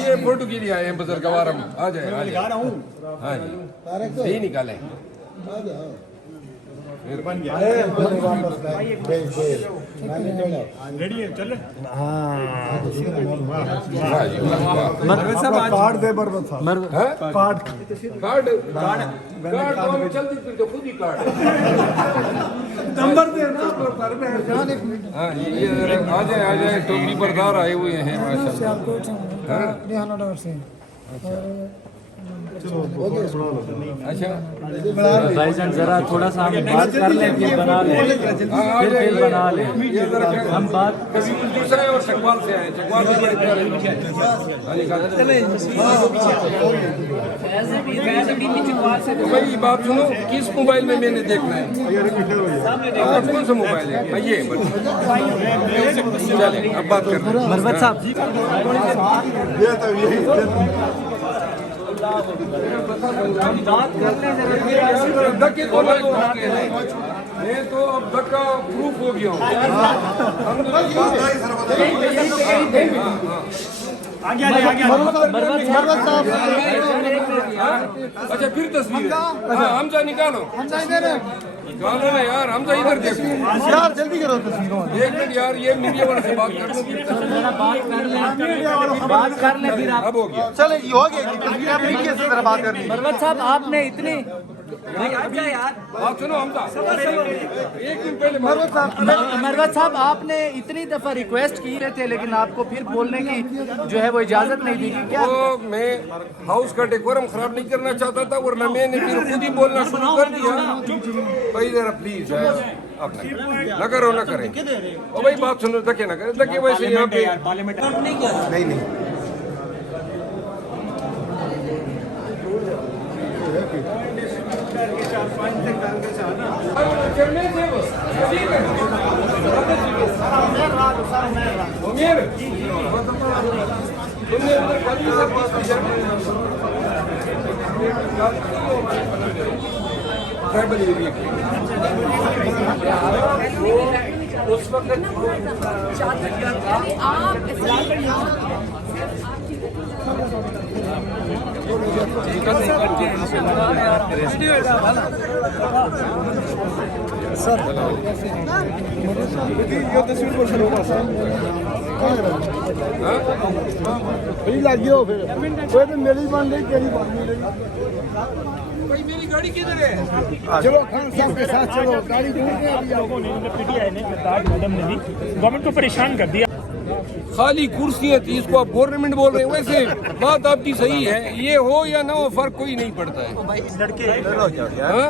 ये फोटो के लिए आए हैं बुजुर्गवार, हम आ जाए आ जाए। हाँ जी यही निकालें। रेडी है चल। कार्ड दे बरबत साहब, कार्ड कार्ड कार्ड चलती फिर तो खुद ही कार्ड नंबर दे ना। हाँ ये आ जाए टोकरी बरदार आए हुए हैं माशाल्लाह। अच्छा भाईजान जरा थोड़ा सा हम बात कर लें फिर बना लें, फिर बना लें। हम बात कभी दूसरा है और चकवाल से आए, चकवाल से बड़े प्यारे तो भाई ये बात सुनो, किस मोबाइल में मैंने देखना है? कौन सा मोबाइल है? ये चले अब बात कर रहे हैं। मरवत साहब मैं तो अब धक्का प्रूफ हो गया हूँ। अच्छा फिर तस्वीर हमजा निकालो निकालो ना यार, हमजा इधर देखो यार, जल्दी करो तस्वीरों। एक मिनट यार, ये मीडिया वाले से बात कर लो। बात कर लें फिर आप। अब हो गया, चले ये हो गया जी, तस्वीर आप मीडिया से जरा बात करनी। मरवत साहब आपने इतनी बात सुनो हमजा, एक दिन पहले मरवत साहब आपने इतनी दफा रिक्वेस्ट की थे, लेकिन आपको फिर बोलने की जो है वो इजाजत नहीं दी क्या? तो मैं हाउस का डेकोरम खराब नहीं करना चाहता था, वरना मैंने फिर खुद ही बोलना शुरू कर दिया। भाई जरा प्लीज न करो न करें। और भाई बात सुनो, धक्के न करें, धक्के वैसे यहाँ पे नहीं उस वक्त मेरी बन गई, तेरी बन नहीं रही। भाई मेरी गाड़ी किधर है? चलो खान साहब के साथ चलो, गाड़ी ढूंढ के अभी आओ। पीटीआई ने मैडम ने भी गवर्नमेंट को परेशान कर दिया। खाली कुर्सियां थी, इसको आप गवर्नमेंट बोल रहे हैं। वैसे बात आपकी सही है, ये हो या ना हो फर्क कोई नहीं पड़ता है। हाँ?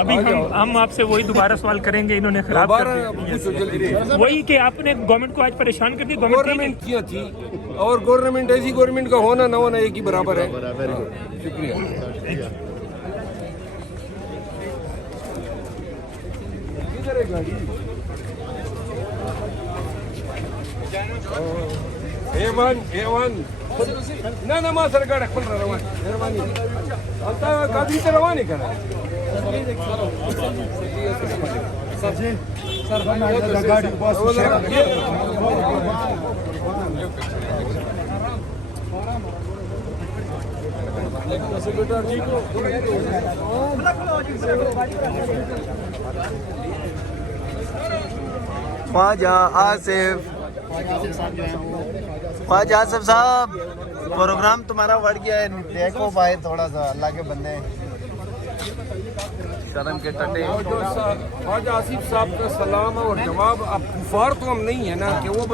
अभी हम आपसे वही दोबारा सवाल करेंगे, इन्होंने खराब कर दिया। वही कि आपने गवर्नमेंट को आज परेशान कर दिया। गवर्नमेंट किया थी, और गवर्नमेंट ऐसी गवर्नमेंट का होना ना होना एक ही बराबर है। शुक्रिया। किधर है गाड़ी? एवन ना ना मां सरकार खुल रहा मेहरबानी आता गाड़ी से रवानी करा सर गाड़ी पास ख्वाजा आसिफ साहब, प्रोग्राम तुम्हारा बढ़ गया है, देखो भाई थोड़ा सा, अल्लाह के बंदे शर्म के टटे। ख्वाजा आसिफ साहब का सलाम और जवाब। अब कुफार तो हम नहीं है ना कि वो